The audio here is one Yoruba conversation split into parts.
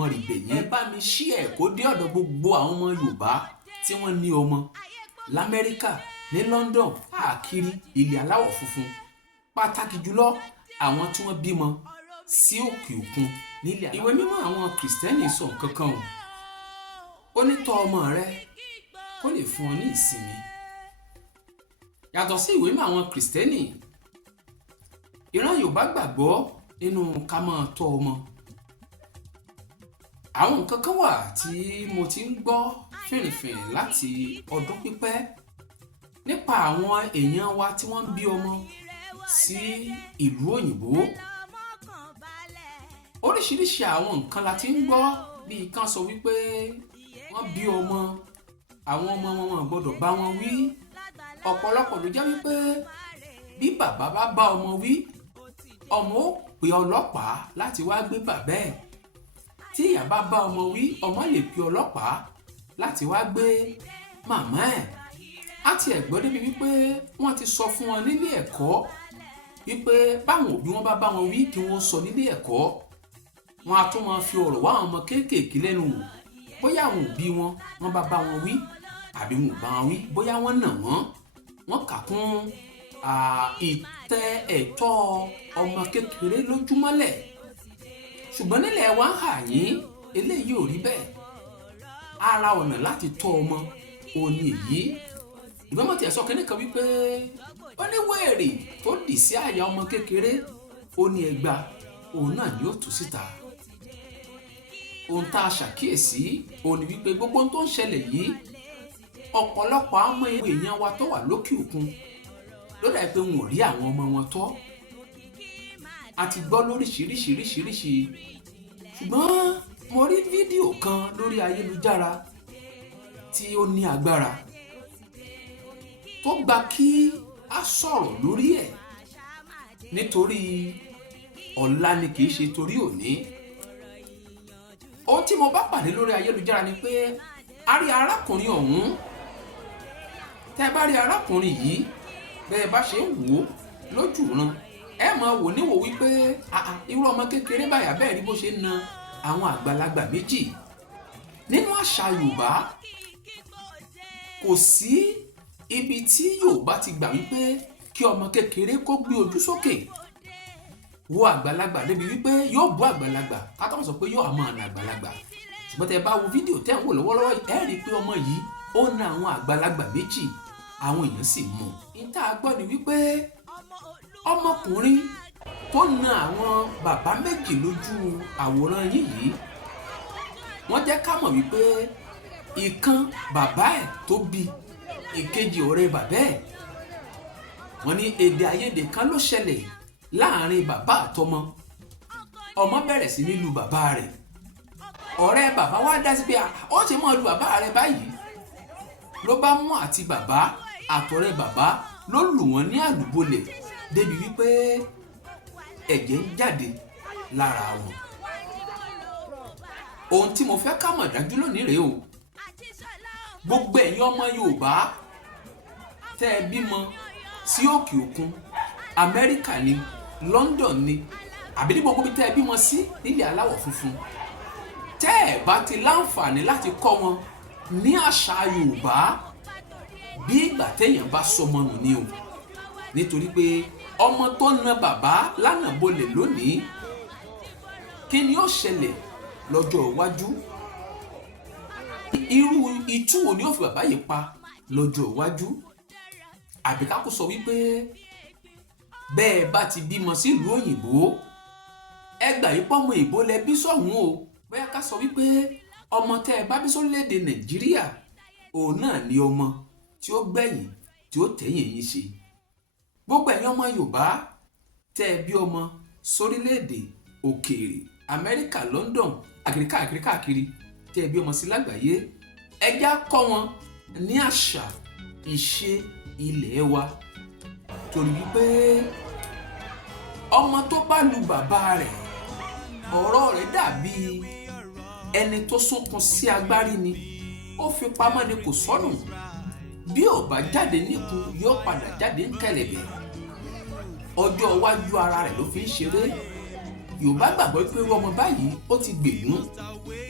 Olódùmarè bẹ̀ yín, ẹ bá mi share kó dé ọ̀dọ̀ gbogbo àwọn ọmọ Yorùbá tí wọ́n ní ọmọ l'Amẹ́ríkà, ní London, káàkiri ilẹ̀ aláwọ̀ funfun, pàtàkì jùlọ àwọn tí wọ́n bímọ sí òkè òkun nílẹ̀. Ìwé mímọ́ àwọn Kìrìsìtẹ́nì sọ nǹkan kan o, ó ní tọ́ ọmọ rẹ kó lè fún ọ ní ìsinmi. Yàtọ̀ sí ìwé mímọ́ àwọn Kìrìsìtẹ́nì, ìran Yorùbá gbàgbọ́ nínú ká máa tọ́ ọmọ. Àwọn nǹkan kan wà tí mo ti ń gbọ́ fìrìfìrì láti ọdún pípẹ́ nípa àwọn èèyàn wa tí wọ́n ń bí ọmọ sí ìlú òyìnbó. Oríṣiríṣi àwọn nǹkan la ti ń gbọ́, bíi kán sọ wípé wọ́n bí ọmọ, àwọn ọmọ wọn gbọ́dọ̀ bá wọn wí. Ọ̀pọ̀lọpọ̀ ló jẹ́ wípé bí bàbá bá bá ọmọ wí, ọmọ ó pe ọlọ́pàá láti wá gbé bàbá ẹ̀. Tí ìyá bá bá ọmọ wí, ọmọ lè pe ọlọ́pàá láti wá gbé màmá ẹ̀. Á ti ẹ̀ gbọ́ débi wípé wọ́n ti sọ fún wọn nílé ẹ̀kọ́ wípé báwọn òbí wọn bá bá wọn wí kí wọ́n sọ nílé ẹ̀kọ́. Wọ́n á tún máa fi ọ̀rọ̀ wá àwọn ọmọ kéékèèké lẹ́nu wò, bóyá àwọn òbí wọn bá bá wọn wí àbí wọn ò bá wọn wí, bóyá wọ́n nà wọ́n kà kún ìtẹ́ ẹ̀tọ́ ọmọ kékeré lójúmọ́lẹ̀. Ṣùgbọ́n nílẹ̀ wa ń hà yín eléyìí ò rí bẹ́ẹ̀. Ara ọ̀nà láti tọ́ ọmọ òní èyí. Ìgbọ́n mọ̀ tí ẹ̀ sọ kínní kan wípé ó ní wèrè tó dì sí àyà ọmọ kékeré, ó ní ẹgba òun náà ni ó tú síta. Ohun tá a ṣàkíyèsí òní wípé gbogbo ohun tó ń ṣẹlẹ̀ yìí, ọ̀pọ̀lọpọ̀ àwọn èèyàn wa tó wà lókè òkun ló dà pé wọn ò rí àwọn ọmọ wọn tọ́. A ti gbọ́ lóríṣiríṣiríṣiríṣi, ṣùgbọ́n mo rí fídíò kan lórí ayélujára tí ó ní agbára tó gba kí a sọ̀rọ̀ lórí ẹ̀, nítorí ọ̀la ni kì í ṣe torí òní. Ohun tí mo bá pàdé lórí ayélujára ni pé a rí arákùnrin ọ̀hún. Tẹ́ bá rí arákùnrin yìí, bẹ́ẹ̀ bá ṣe ń wò ó lójú ran, ẹ máa wò níwò wípé irú ọmọ kékeré báyà bẹ́ẹ̀ rí bó ṣe ń na àwọn àgbàlagbà méjì. Nínú àṣà Yorùbá, kò sí ibi tí Yorùbá ti gbà wípé kí ọmọ kékeré kó gbé ojú sókè wo àgbàlagbà débi wípé yóò bú àgbàlagbà, ká tó sọ pé yóò àmọ́ àna àgbàlagbà. Ṣùgbọ́n tẹ́ bá wo fídíò tẹ́ ń wò lọ́wọ́lọ́wọ́, ẹ rí i pé ọmọ yìí ó na àwọn àgbàlagbà méjì, àwọn èèyàn sì mú un. Ìta gbọ́ ni wípé ọmọkùnrin tó na àwọn bàbá méjì lójú àwòrán yìí, wọ́n jẹ́ ká mọ̀ wípé ìkan bàbá ẹ̀ tó bí, ìkejì ọ̀rẹ́ bàbá ẹ̀. Wọ́n ní èdè àìyedè kan ló ṣẹlẹ̀ láàrin bàbá àtọmọ. Ọmọ bẹ̀rẹ̀ sí ní lu bàbá rẹ̀. Ọ̀rẹ́ bàbá wá dá sí pé ó ṣe máa lu bàbá rẹ̀ báyìí. Ló bá mú àti bàbá àtọ̀rẹ́ bàbá ló lù wọ́n ní àlùbọ́lẹ̀ débi wípé ẹ̀jẹ̀ ń jáde lára wọn. Ohun tí mo fẹ́ ká mọ̀ dájú lónìí rèé o. Gbogbo ẹ̀yin ọmọ Yorùbá tẹ́ ẹ bímọ sí òkè òkun, Amẹ́ríkà ni, London ni, àbí ní gbogbo bí tẹ́ ẹ bímọ sí nílẹ̀ aláwọ̀ funfun, tẹ́ ẹ bá ti láǹfààní láti kọ́ wọn ní àṣà Yorùbá, bí ìgbà téèyàn bá sọmọ nù ni o. Nítorí pé ọmọ tó na bàbá lánàbọlẹ̀ lónìí, kí ni ó ṣẹlẹ̀ lọ́jọ́ iwájú? Irú itú wo ni ó fi bàbá yìí pa lọ́jọ́ iwájú? Àbí ká kó sọ wípé bẹ́ẹ̀ bá ti bímọ sílùú òyìnbó, ẹ gbà yí pọ́mọ ìbò lẹ bí sọ́hún o. Bóyá ká sọ wípé ọmọ tẹ́ ẹ bá bí sórílẹ̀-èdè Nàìjíríà, òun náà ni ọmọ tí ó gbẹ̀yìn tí ó tẹ̀yìn yín ṣe. Gbogbo ẹ̀yin ọmọ Yorùbá tẹ́ ẹ bí ọmọ sórílẹ̀-èdè òkèèrè, Amẹ́ríkà, London, káàkiri tẹ́ ẹ bí ọmọ sí lágbàáyé, ẹ já kọ́ wọn ní àṣà ìṣe ilẹ̀ wa. Torí wípé ọmọ tó bá lu bàbá rẹ̀, ọ̀rọ̀ rẹ̀ dàbí ẹni tó sunkún sí agbárí ni, ó fi pamọ́ ni kò sọnù. Bí ò bá jáde níkùn, yóò padà jáde ń kẹ̀lẹ̀bẹ̀. Ọjọ́ iwájú ara rẹ̀ ló fi ń ṣeré. Yorùbá gbàgbọ́ pé irú ọmọ báyìí ó ti gbègún.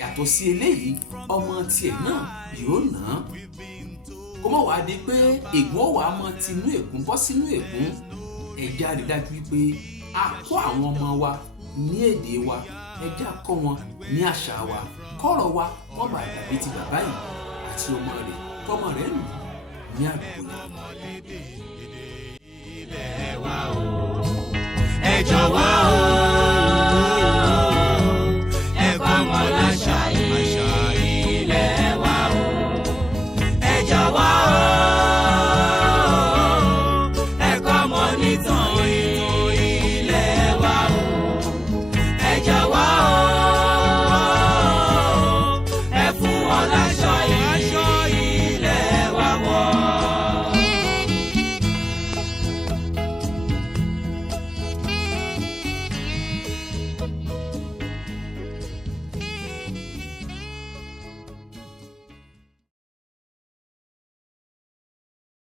Yàtọ̀ sí eléyìí ọmọ tiẹ̀ náà yóò nà án. Kó mọ̀ wá di pé ègún ó wá mọ tinú ègún bọ́ sínú ègún. Ẹ jẹ́ á rí dájú wípé a kọ́ àwọn ọmọ wa ní èdè wa, ẹ jẹ́ á kọ́ wọn ní àṣà wa, kọ́rọ̀ wa wọ́n bá dàbí ti bàbá yìí àti ọmọ rẹ̀ tọmọ rẹ̀ nù ní àdúgbò yìí. Ẹ jọ̀wọ́.